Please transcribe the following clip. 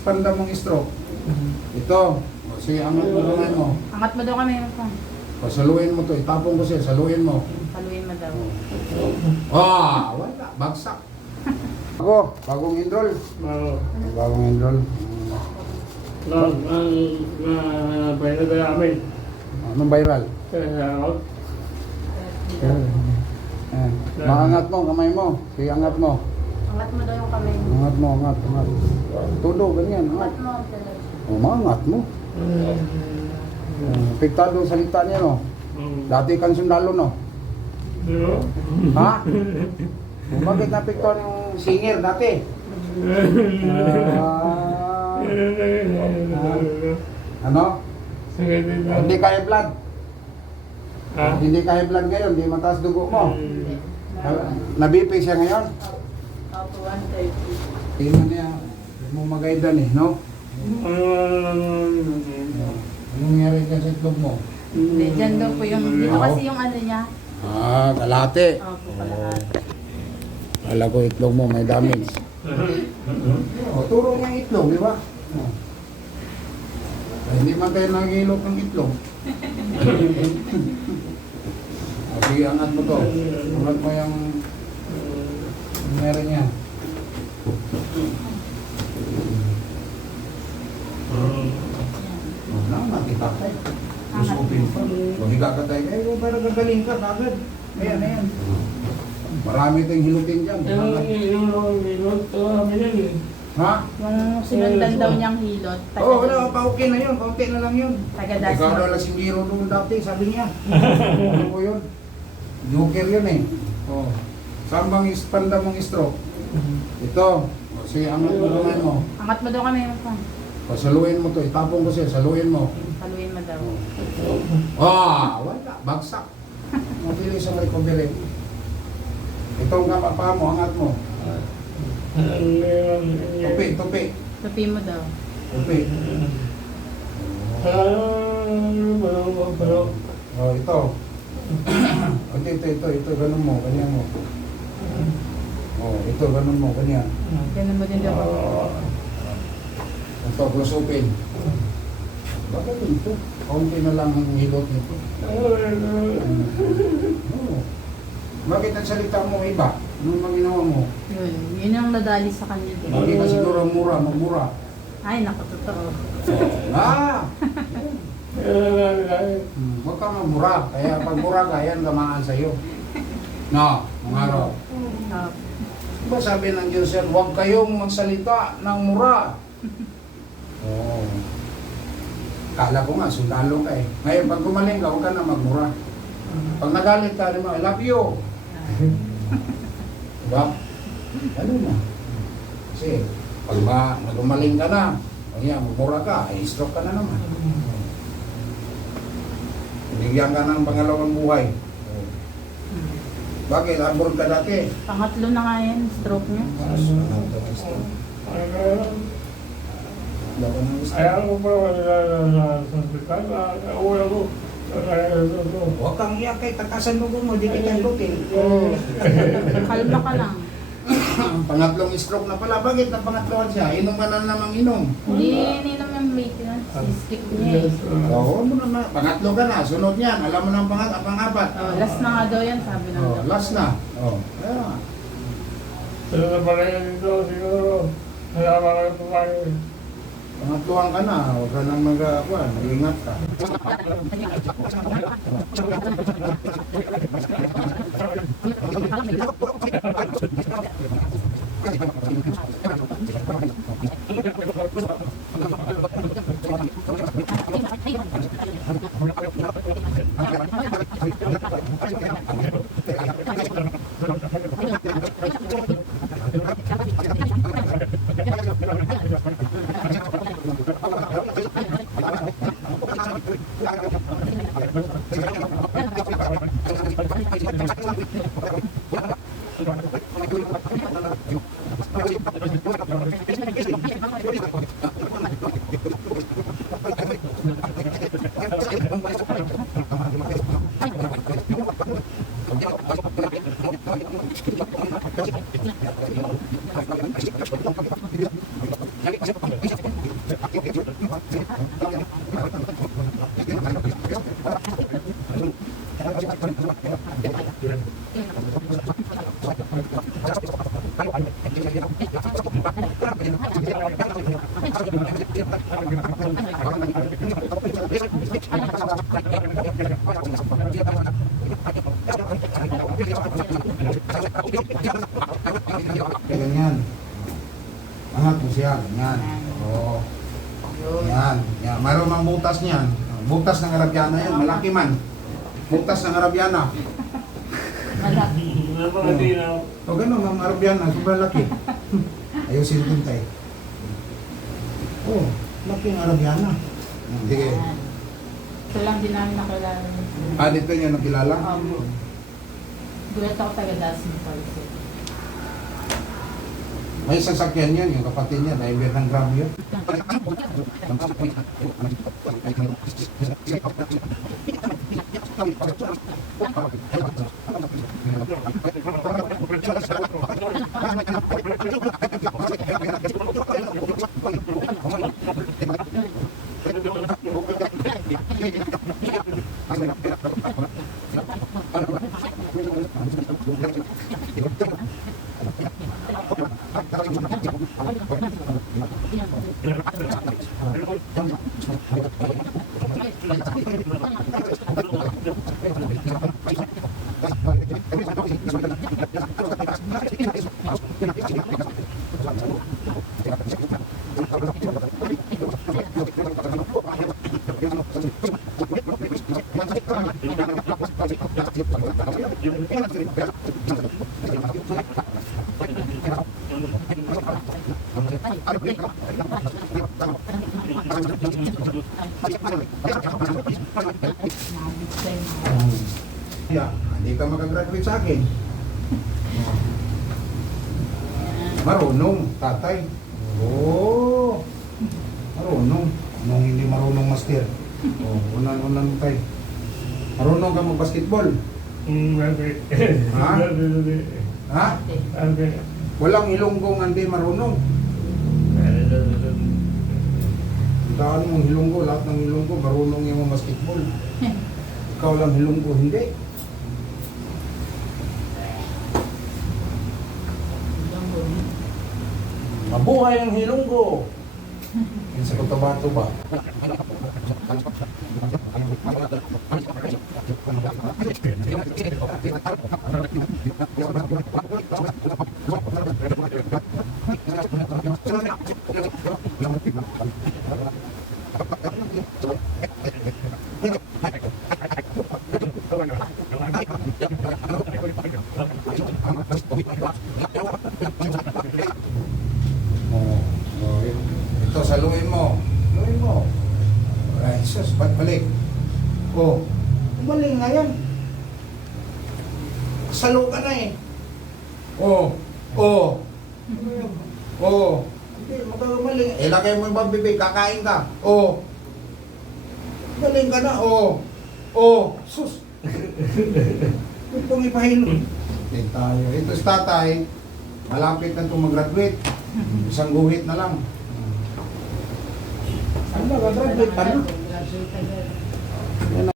Panda mong stroke. Ito. O, sige, angat mo kamay mo. Angat mo daw kami. O, saluin mo to. Itapong ko siya. Saluin mo. Saluin mo daw. Wala. Bagsak. Ako, bagong enroll. Bagong enroll. Viral na namin. Anong viral? Out. Maangat mo, kamay mo. Sige, angat mo. Angat mo daw yung kamay mo. Angat mo, angat. Tulo, ganyan. Angat. Angat mo. O, maangat mo. Apektado ang salita niya, no? Dati kang sundalo, no? Ha? O, bakit naapektuhan yung singer dati? Ano? Hindi kaya blood. Hindi kaya blood ngayon, hindi mataas dugo mo. Nabipi siya ngayon. Opo, 130. Tingnan niya, mo magaidan eh, no? Anong nangyari ka sa itlog mo? Hindi, dyan daw po yung, dito kasi yung ano niya. Kalate. Opo, kalahati. Alam ko itlog mo, may damage. Turo niya yung itlog, di ba? Hindi man tayo nagilok ng itlog. Sige, angat mo to. Angat mo yung meron niya. Nakita ko. Usupin pa. Mahiga ka tayo. Para gagaling ka kagad. Ayan. Marami tayong hilutin dyan. Ha? Yung sinundan daw niyang hilot. Wala pa, okay na yun. Kaunti na lang yun. Taga-das Ikaw daw lang si Miro doon dati, sabi niya. Ano ko yun? Joker yun eh. Saan bang panda mong stroke? Ito. Sige, angat mo kamay mo. Angat mo daw kami. Saluin mo to. Itapong ko siya. Saluin mo. Saluin mo daw. Wala. Bagsak. Mabilis sa recovery. Ito nga pa mo, angat mo. Tupi. Tupi mo daw. Tupi. Ito. Ito. Ganun mo. Ganyan mo. Ito. Ganun mo. Ganyan. Ganun mo din daw. Ito. Close-open. Bakit ito? Kaunti na lang ang hilot nito. Bakit ang salita mo iba? Anong maginawa mo? Yun ang nadali sa kanya din. Hindi ka siguro magmura. Ay, naku, totoo. Huwag ka magmura. Kaya pag mura ka, yan gamaan sa'yo. No, mga araw. Diba sabi ng Diyos yan, huwag kayong magsalita ng mura. Kala ko nga, sundalo ka eh. Ngayon, pag gumaling ka, huwag ka na magmura. Pag nagalit ka, I love you. Diba? Ano na? Kasi, pag gumaling ka na, magmura ka, ay stroke ka na naman. Binigyan ka ng pangalawang buhay. Bakit? Abroad ka dati? Pangatlo na nga yan, stroke niya. Ayaw ko pa sa hospital. Uwi ako. Huwag kang iyak kay takasan mo di kita lutin. Kalma ka lang. Pangatlong stroke na pala. Bakit na pangatloan siya? Inom ka na namang inom. Hindi ninom yung maintenance. Si-skip niya eh. Oo mo naman. Pangatlo ka na. Sunod yan. Alam mo na ang pangapat. Last na nga daw yan, sabi ng doktor. Last na. Kaya. Sila na pala yan dito siguro. Kaya mga kumain. Pangatloan ka na. Huwag ka nang mag-ingat ka. Thank you. Ganyan. Angat mo siya, ganyan. Oo. Yan, yan. Mayroon mang butas niyan. Butas ng Arabiana yan, malaki man. Butas ng Arabiana. Malaki. Napakatinaw. O gano'n, ang Arabiana, sobrang laki. Ayusin din tayo. Oh, laki ang Arabiana. Sige. Yan. Ito lang din namin nakilala niya. Ah, dito niya nakilala? Gulat ako taga Dasma Palse. May sasakyan yan, yung kapatid niya, driver ng Grab yun. Yeah, hindi ka makagraduate sa akin. Marunong, tatay. Oo. Marunong. Nung hindi marunong master. Oh, unan tayo. Marunong ka mag-basketball? Grabe. Ha? Grabe. Ha? Grabe. Walang ilonggong hindi marunong. Daan mong hilonggo, lahat ng hilonggo, marunong yung basketball. Ikaw lang hilonggo, hindi. Mabuhay ang hilonggo! Yan sa Cotabato ba? Ito, saluhin mo. Saluhin mo. Ay, sus, ba't balik? Oh, balik nga yan. Salo ka na eh. Oh, oh. Oh. Hindi, magkakamaling. Eh, lagay mo yung pambibig, kakain ka. Oh. Galing ka na, oh. Oh, sus. Ito pong ipahilo. Then tayo. Ito si tatay. Malapit na itong mag-graduate. Isang guhit na lang. Ano, mag-graduate ka na? Graduate agad.